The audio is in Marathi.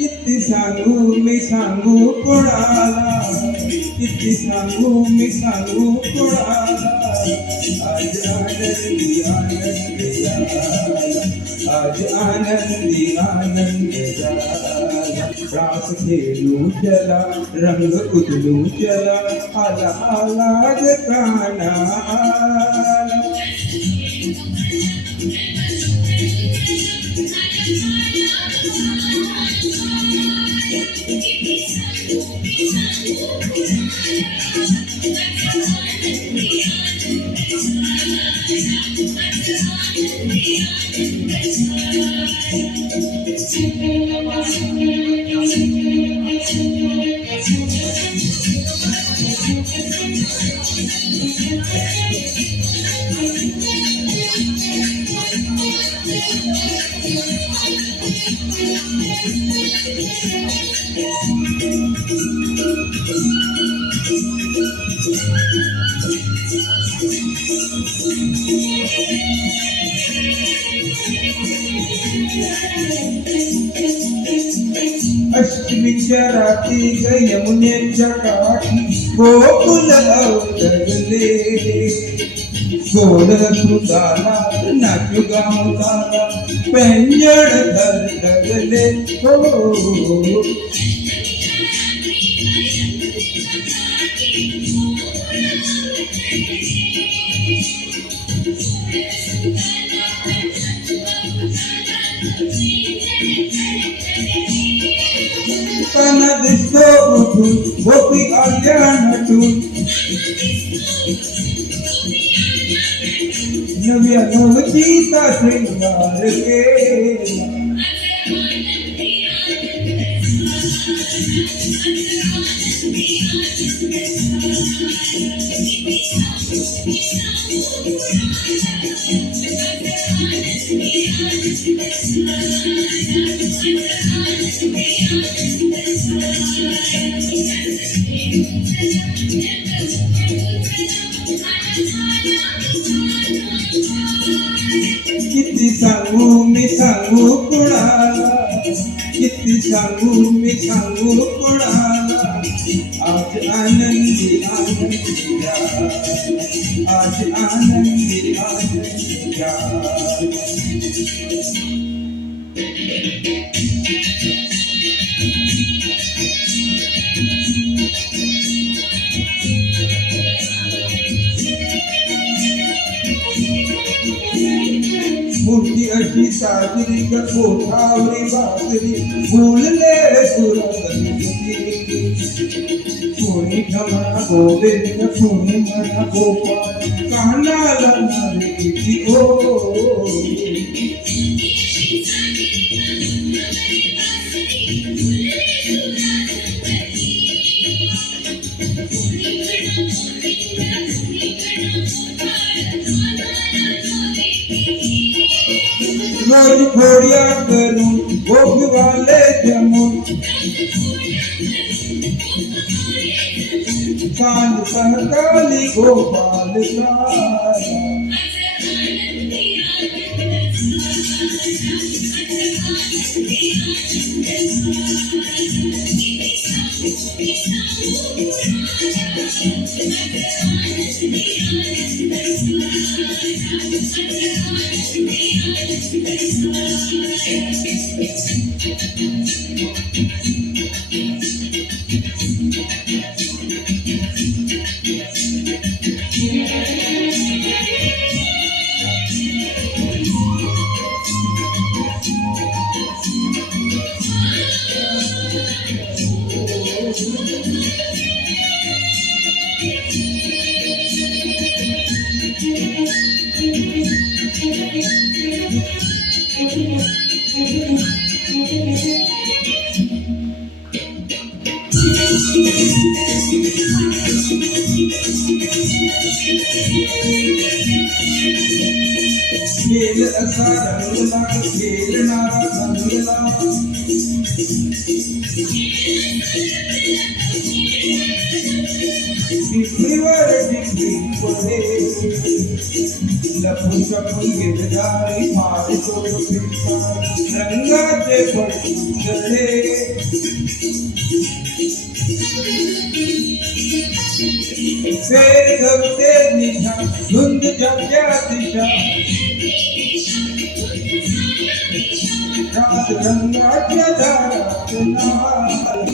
किती सांगू मी सांगू कोणाला, किती सांगू मी सांगू कोणाला. आज आनंदी आनंद झाला, आज आनंदी आनंद झाला. रास खेळू चला, रंग उधळू चला, आला आला ग काना. अष्टमीच्या रात्री ग यमुनेच्या काठी गोकुल अवतरले. गोड सुदाला नाचू गावताला पेंजड धरले. हो काना दिसतो उठून गोपी आल्या नटून. नव्या नवतीचा श्रृंगार केला. किती सांगू मी सांगू कोणाला, किती सांगू मी सांगू कोणाला. आज आनंदी आनंद झाला, आज आनंदी आनंद झाला. मूर्ती अशी साजरी ग कोठावरी बाजरी बोलले सुरगती. कोणी म्हणा गोविंद कोणी म्हणा गोपाळ कानाला नारे किती ओ. रोज घोड़िया करूं गोप वाले जमुन. सांझ सहकाली गोपाल सारा. Thank you. खेळ असा रंगला खेळणारा रंगला टिपरीवर टिपरी पडे लपून छपून गिरधारी मारतो फिरता रंगाचे पडले फेर धरते निशा धुंद जग्या दिशा रात रंगाच्या दारात नाल